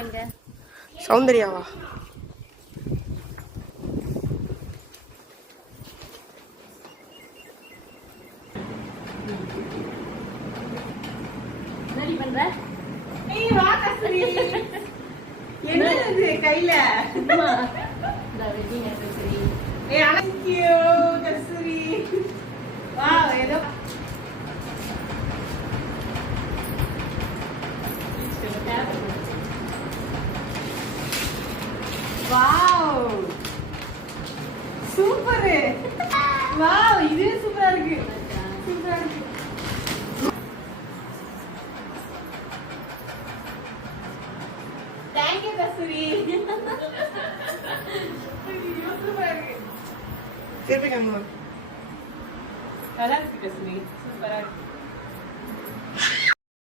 எங்க சௌந்தர்யாவா? என்னடி பண்ற? ஏய் வா கஸ்தூரி. என்னது கையில? இந்த வெட்டிங் ஆனிவர்சரி. ஏய் அழகியோ கஸ்தூரி. வாவ் ஏதோ வாவ் சூப்பர். வாவ் இது சூப்பரா இருக்கு. சூப்பரா இருக்கு. Thank you கஸ்தூரி. ஐயோ சூப்பரா இருக்கு. திருப்பி காணுமா? நல்லா இருக்கு கஸ்தூரி. சூப்பரா இருக்கு.